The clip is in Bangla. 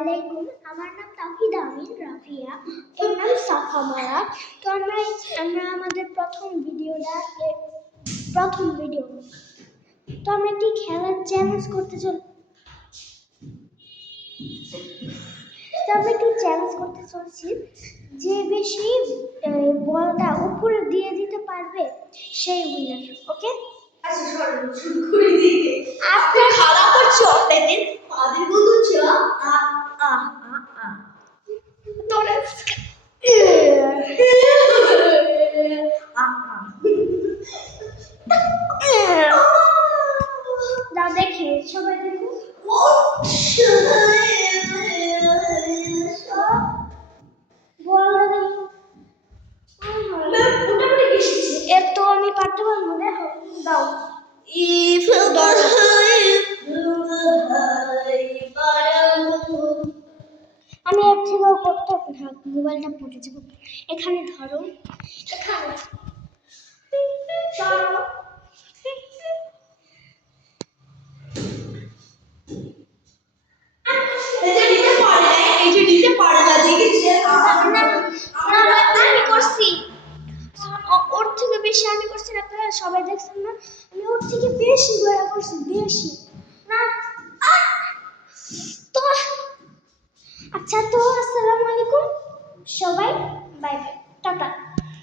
আলাইকুম, আমার নাম তাহিদ আমিন রাফিয়া, এর নাম সাফা মারা। তো আমরা আমাদের প্রথম ভিডিও, তো আমরা একটি খেলার চ্যালেঞ্জ করতে চলছি, যে বেশি বলটা উপরে দিয়ে দিতে পারবে সেই উইনার। ওকে, আচ্ছা শুরু করে দিই। আপনি খারাপ করছো, আপনাদের পাদের বলছো তোরে দাও দেখি, সবাই দেখুন। এর তো আমি পারতে পারবো, দেখো দাও। আমি এর থেকেও করতে মোবাইলটা পড়ে যাব। এখানে ধরো, এখানে সরো। আমি করছি, ওর থেকে বেশি আমি করছি না, আপনারা সবাই দেখছেন না, আমি ওর থেকে বেশি করে করছি, বেশি।